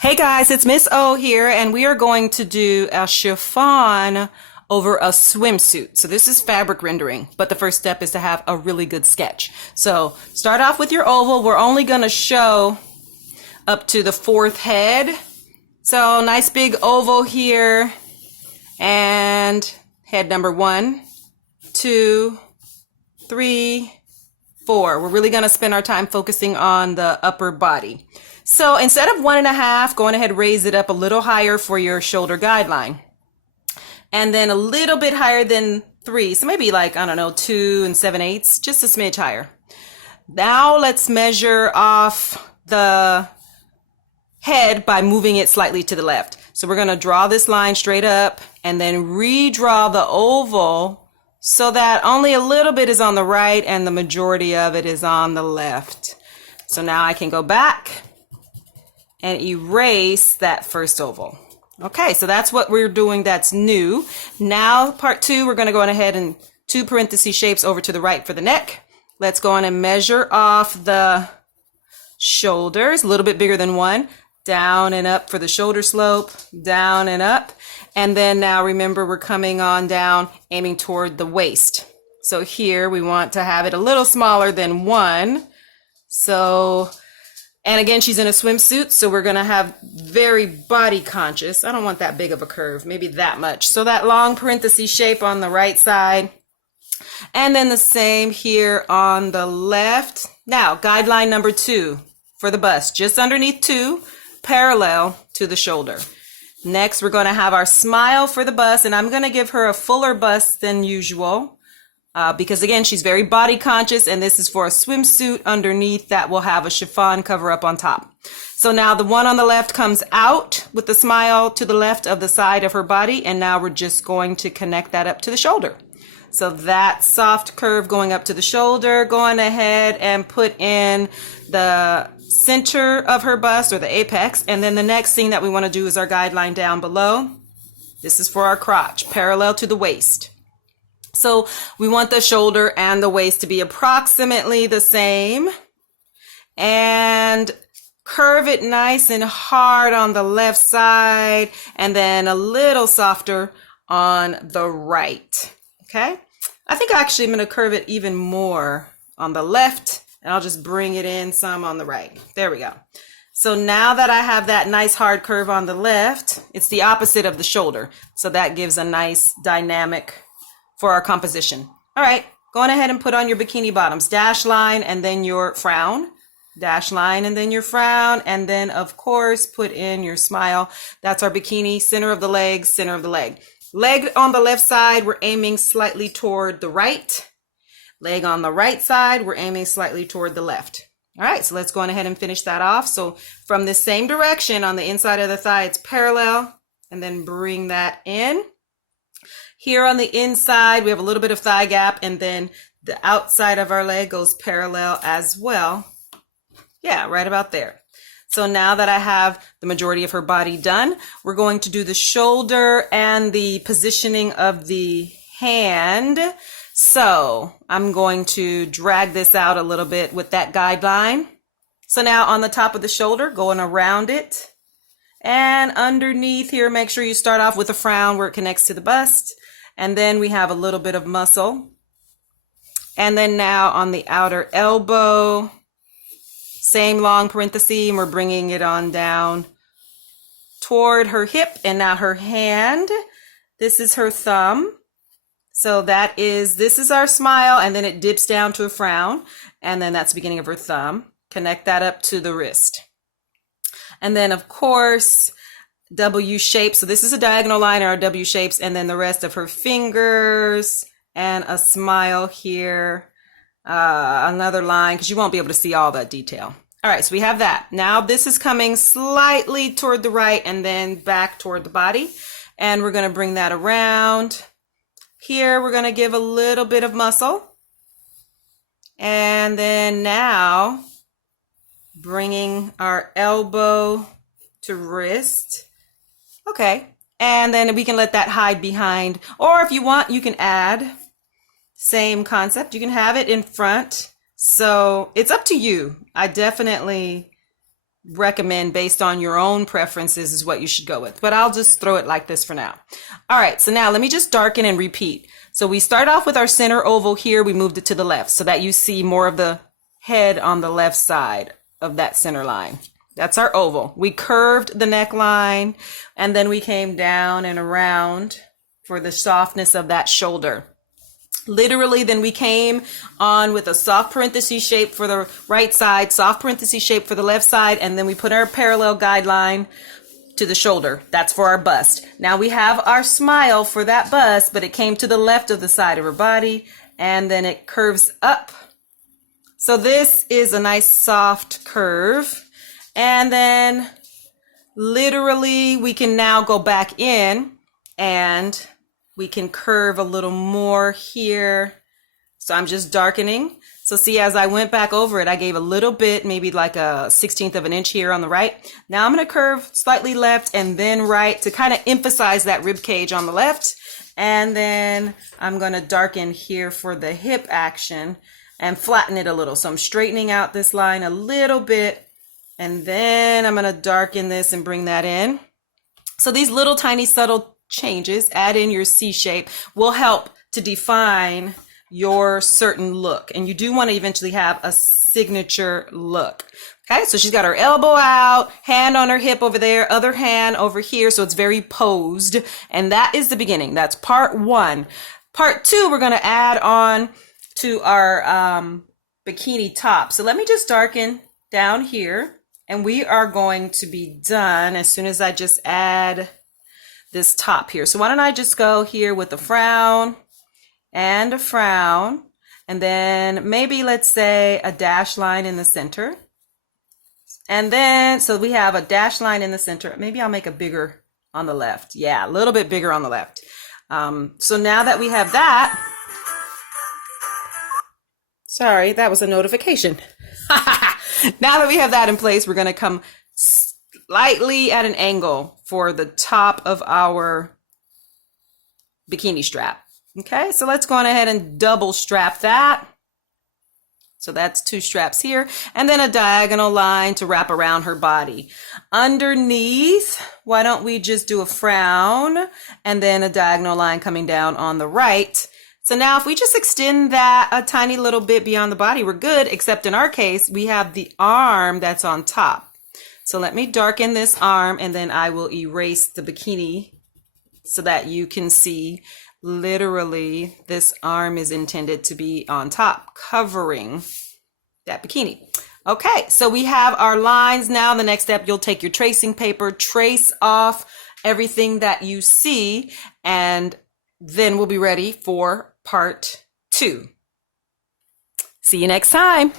Hey guys, it's Miss O here, and we are going to do a chiffon over a swimsuit. So this is fabric rendering, but the first step is to have a really good sketch. So start off with your oval. We're only going to show up to the fourth head. So nice big oval here, and head number 1, 2, 3, 4. We're really going to spend our time focusing on the upper body. So instead of 1.5, go on ahead, raise it up a little higher for your shoulder guideline. And then a little bit higher than 3. So maybe like, I don't know, 2 7/8, just a smidge higher. Now let's measure off the head by moving it slightly to the left. So we're going to draw this line straight up and then redraw the oval so that only a little bit is on the right and the majority of it is on the left. So now I can go back and erase that first oval. Okay, so that's what we're doing that's new. Now, part 2, we're gonna go on ahead and 2 parenthesis shapes over to the right for the neck. Let's go on and measure off the shoulders, a little bit bigger than 1. Down and up for the shoulder slope, down and up. And then now remember, we're coming on down, aiming toward the waist. So here we want to have it a little smaller than 1. And again, she's in a swimsuit, so we're going to have very body conscious. I don't want that big of a curve, maybe that much. So that long parenthesis shape on the right side. And then the same here on the left. Now, guideline number 2 for the bust, just underneath 2, parallel to the shoulder. Next, we're going to have our smile for the bust, and I'm going to give her a fuller bust than usual. Because again, she's very body conscious, and this is for a swimsuit underneath that will have a chiffon cover up on top. So now the one on the left comes out with the smile to the left of the side of her body, and now we're just going to connect that up to the shoulder. So that soft curve going up to the shoulder, going ahead and put in the center of her bust or the apex, and then the next thing that we want to do is our guideline down below. This is for our crotch, parallel to the waist. So we want the shoulder and the waist to be approximately the same, and curve it nice and hard on the left side and then a little softer on the right. Okay. I think actually I'm going to curve it even more on the left, and I'll just bring it in some on the right. There we go. So now that I have that nice hard curve on the left, it's the opposite of the shoulder. So that gives a nice dynamic for our composition. All right, go on ahead and put on your bikini bottoms. Dash line and then your frown. Dash line and then your frown. And then, of course, put in your smile. That's our bikini, center of the leg, center of the leg. Leg on the left side, we're aiming slightly toward the right. Leg on the right side, we're aiming slightly toward the left. All right, so let's go on ahead and finish that off. So from the same direction on the inside of the thigh, it's parallel, and then bring that in. Here on the inside, we have a little bit of thigh gap, and then the outside of our leg goes parallel as well. Yeah, right about there. So now that I have the majority of her body done, we're going to do the shoulder and the positioning of the hand. So I'm going to drag this out a little bit with that guideline. So now on the top of the shoulder, going around it, and underneath here, make sure you start off with a frown where it connects to the bust. And then we have a little bit of muscle. And then now on the outer elbow, same long parenthesis, and we're bringing it on down toward her hip. And now her hand, this is her thumb. So this is our smile, and then it dips down to a frown. And then that's the beginning of her thumb. Connect that up to the wrist. And then, of course, W shape. So this is a diagonal line, or W shapes, and then the rest of her fingers and a smile here, another line, because you won't be able to see all that detail. All right, so we have that. Now this is coming slightly toward the right and then back toward the body, and we're going to bring that around. Here we're going to give a little bit of muscle, and then now bringing our elbow to wrist. Okay, and then we can let that hide behind, or if you want, you can add, same concept, you can have it in front. So it's up to you. I definitely recommend based on your own preferences is what you should go with. But I'll just throw it like this for now. All right, so now let me just darken and repeat. So we start off with our center oval here. We moved it to the left so that you see more of the head on the left side of that center line. That's our oval. We curved the neckline, and then we came down and around for the softness of that shoulder. Literally, then we came on with a soft parenthesis shape for the right side, soft parenthesis shape for the left side, and then we put our parallel guideline to the shoulder. That's for our bust. Now we have our smile for that bust, but it came to the left of the side of her body, and then it curves up. So this is a nice soft curve. And then literally we can now go back in and we can curve a little more here. So I'm just darkening. So see, as I went back over it, I gave a little bit, maybe like a 1/16 of an inch here on the right. Now I'm going to curve slightly left and then right to kind of emphasize that rib cage on the left. And then I'm going to darken here for the hip action and flatten it a little. So I'm straightening out this line a little bit. And then I'm going to darken this and bring that in. So these little tiny subtle changes, add in your C shape, will help to define your certain look. And you do want to eventually have a signature look. Okay, so she's got her elbow out, hand on her hip over there, other hand over here. So it's very posed. And that is the beginning. That's part one. Part two, we're going to add on to our bikini top. So let me just darken down here. And we are going to be done as soon as I just add this top here. So why don't I just go here with a frown and a frown, and then maybe let's say a dash line in the center. And then, so we have a dash line in the center. Maybe I'll make a bigger on the left. Yeah, a little bit bigger on the left. So now that we have that, sorry, that was a notification. Now that we have that in place, we're going to come slightly at an angle for the top of our bikini strap. Okay, so let's go on ahead and double strap that. So that's 2 straps here, and then a diagonal line to wrap around her body. Underneath, why don't we just do a frown and then a diagonal line coming down on the right. So now if we just extend that a tiny little bit beyond the body, we're good, except in our case, we have the arm that's on top. So let me darken this arm, and then I will erase the bikini so that you can see literally this arm is intended to be on top, covering that bikini. Okay, so we have our lines now. The next step, you'll take your tracing paper, trace off everything that you see, and then we'll be ready for part 2. See you next time.